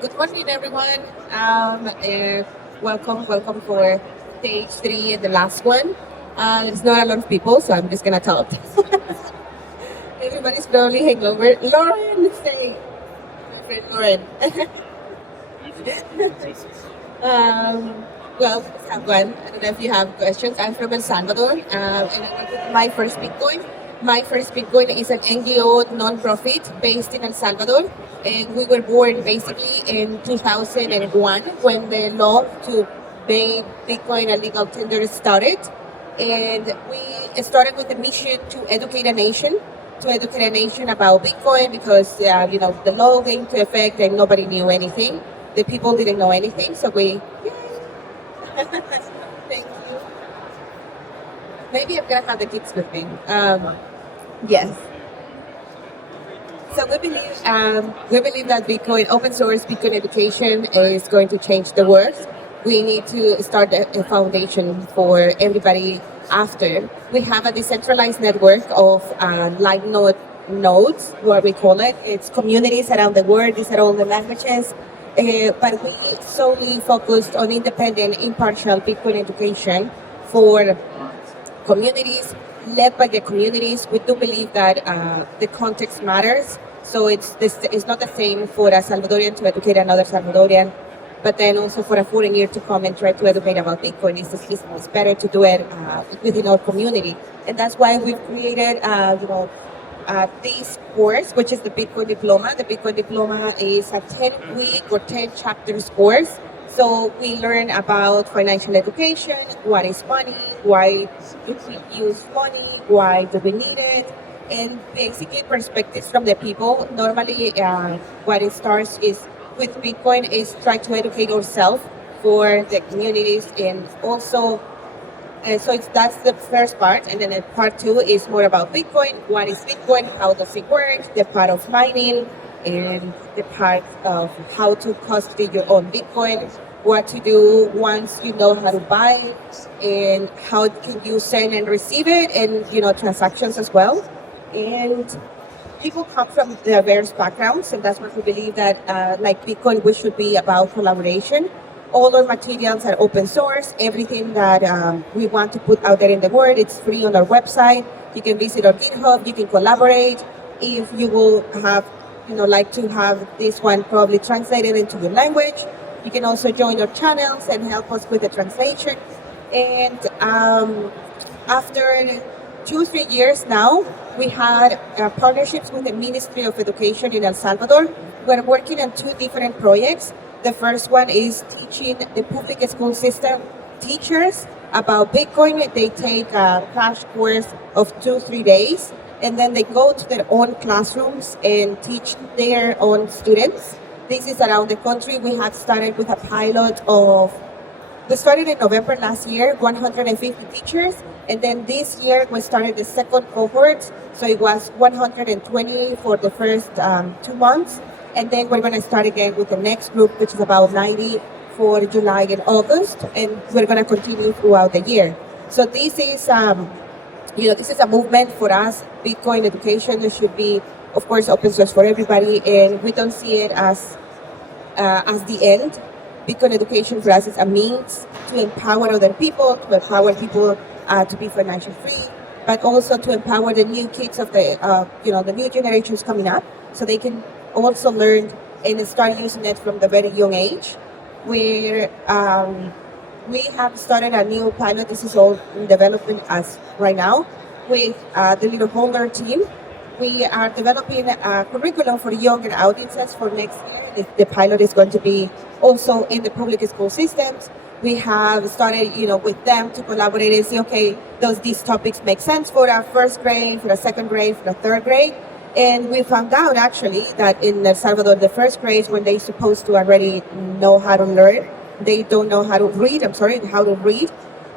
Good morning, everyone. Welcome for stage three and the last one. It's not a lot of people, so I'm just gonna talk. Everybody's probably hangover. Lauren, say, my friend Lauren. um, well, let's have one. I don't know if you have questions. I'm from El Salvador, and I work with My First Bitcoin. My First Bitcoin is an NGO non-profit based in El Salvador, and we were born basically in 2001 when the law to make Bitcoin a legal tender started. And we started with a mission to educate a nation, about Bitcoin because the law came into effect and nobody knew anything. The people didn't know anything, so we. Thank you. Maybe I'm gonna have the kids with me. Yes. So we believe that Bitcoin, open source Bitcoin education is going to change the world. We need to start a foundation for everybody after. We have a decentralized network of live nodes, what we call it. It's communities around the world. These are all the languages. But we solely focused on independent, impartial Bitcoin education for communities, led by the communities. We do believe that the context matters. So it's not the same for a Salvadorian to educate another Salvadorian, but then also for a foreigner to come and try to educate about Bitcoin. It's better to do it within our community. And that's why we've created this course, which is the Bitcoin Diploma. The Bitcoin Diploma is a 10-week or 10 chapters course. So we learn about financial education, what is money, why do we use money, why do we need it, and basically perspectives from the people. Normally, what it starts is with Bitcoin is try to educate ourselves for the communities, and also that's the first part, and then part two is more about Bitcoin. What is Bitcoin? How does it work? The part of mining, and the part of how to custody your own Bitcoin, what to do once you know how to buy it, and how can you send and receive it, and transactions as well. And people come from their various backgrounds, and that's what we believe that like Bitcoin, we should be about collaboration. All our materials are open source. Everything that we want to put out there in the world, it's free on our website. You can visit our GitHub. You can collaborate. If you will have, like to have this one probably translated into your language, you can also join our channels and help us with the translation. And after 2-3 years now, we had partnerships with the Ministry of Education in El Salvador. We're working on 2 different projects. The first one is teaching the public school system teachers about Bitcoin. They take a crash course of 2-3 days, and then they go to their own classrooms and teach their own students. This is around the country. We have started with a pilot we started in November last year, 150 teachers, and then this year we started the second cohort. So it was 120 for the first 2 months. And then we're going to start again with the next group, which is about 90 for July and August, and we're going to continue throughout the year. So this is, this is a movement for us. Bitcoin education should be, of course, open source for everybody, and we don't see it as the end. Bitcoin education for us is a means to empower other people, to be financially free, but also to empower the new kids of the new generations coming up, so they can also learn and start using it from the very young age. We have started a new pilot. This is all in development as right now with the Little Holder team. We are developing a curriculum for younger audiences for next year. The pilot is going to be also in the public school systems. We have started, with them to collaborate and say, okay, does these topics make sense for a first grade, for a second grade, for a third grade? And we found out actually that in El Salvador, the first grades, when they're supposed to already know how to learn, they don't know how to read.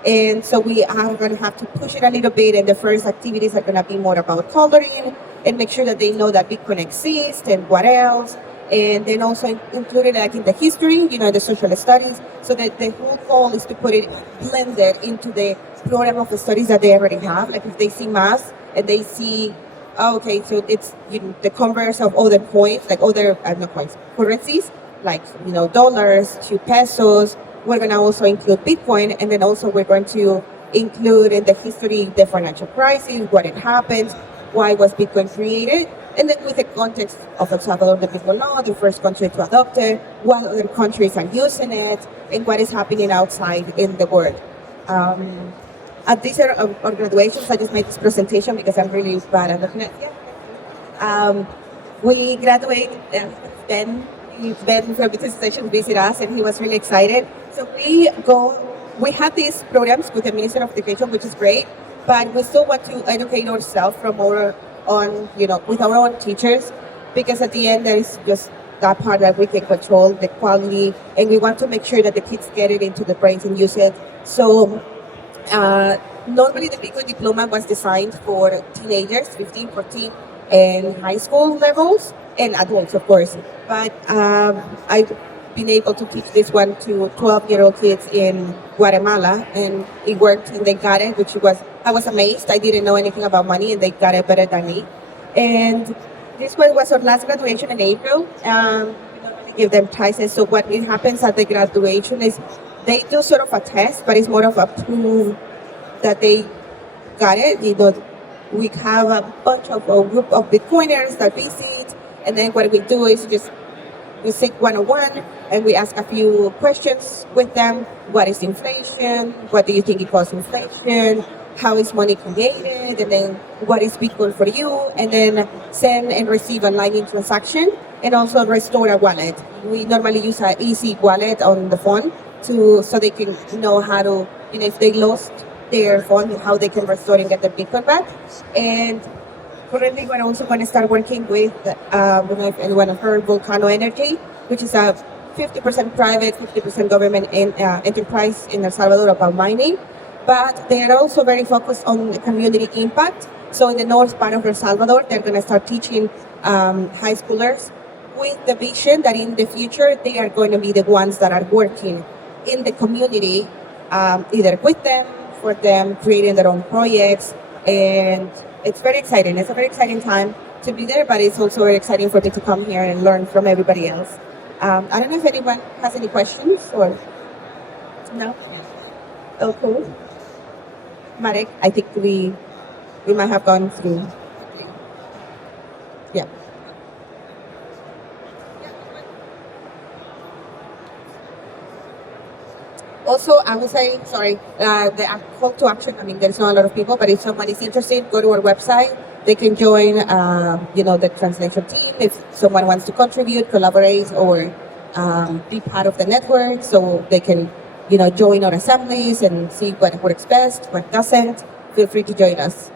And so we are going to have to push it a little bit. And the first activities are going to be more about coloring and make sure that they know that Bitcoin exists and what else. And then also included like in the history, the social studies. So that the whole goal is to put it blended into the program of the studies that they already have. Like if they see math and they see, okay, so it's the converse of other coins, like other currencies, like, dollars to pesos. We're going to also include Bitcoin, and then also we're going to include in the history the financial crisis, what it happened, why was Bitcoin created, and then with the context of El Salvador, the people know, the first country to adopt it, what other countries are using it, and what is happening outside in the world. At these are graduations, I just made this presentation because I'm really bad at looking at it. We graduate, Ben from BTC Session visited us, and he was really excited. So we have these programs with the Ministry of Education, which is great, but we still want to educate ourselves from our own, with our own teachers, because at the end there is just that part that we can control the quality, and we want to make sure that the kids get it into the brains and use it. So normally the Bitcoin diploma was designed for teenagers, 15, 14, and high school levels, and adults, of course. But I've been able to teach this one to 12-year-old kids in Guatemala, and it worked, and they got it, I was amazed. I didn't know anything about money, and they got it better than me. And this one was our last graduation in April. We normally give them prizes. So what happens at the graduation is they do sort of a test, but it's more of a proof that they got it. We have a group of Bitcoiners that visit, and then what we do is we sit 101, and we ask a few questions with them. What is inflation? What do you think it causes inflation? How is money created? And then what is Bitcoin for you? And then send and receive a Lightning transaction, and also restore a wallet. We normally use an easy wallet on the phone so they can know how to, if they lost their phone, how they can restore and get their Bitcoin back. And currently, we're also going to start working with, I don't know if anyone has heard, Volcano Energy, which is a 50% private, 50% government enterprise in El Salvador about mining. But they are also very focused on the community impact. So in the north part of El Salvador, they're going to start teaching high schoolers with the vision that in the future, they are going to be the ones that are working in the community, either with them, for them, creating their own projects. And it's very exciting. It's a very exciting time to be there, but it's also very exciting for me to come here and learn from everybody else. I don't know if anyone has any questions or no? Okay. Marek, I think we might have gone through. Yeah. Also, I would say, the call to action, there's not a lot of people, but if somebody's interested, go to our website. They can join, the translation team if someone wants to contribute, collaborate, or be part of the network, so they can, join our assemblies and see what works best, what doesn't. Feel free to join us.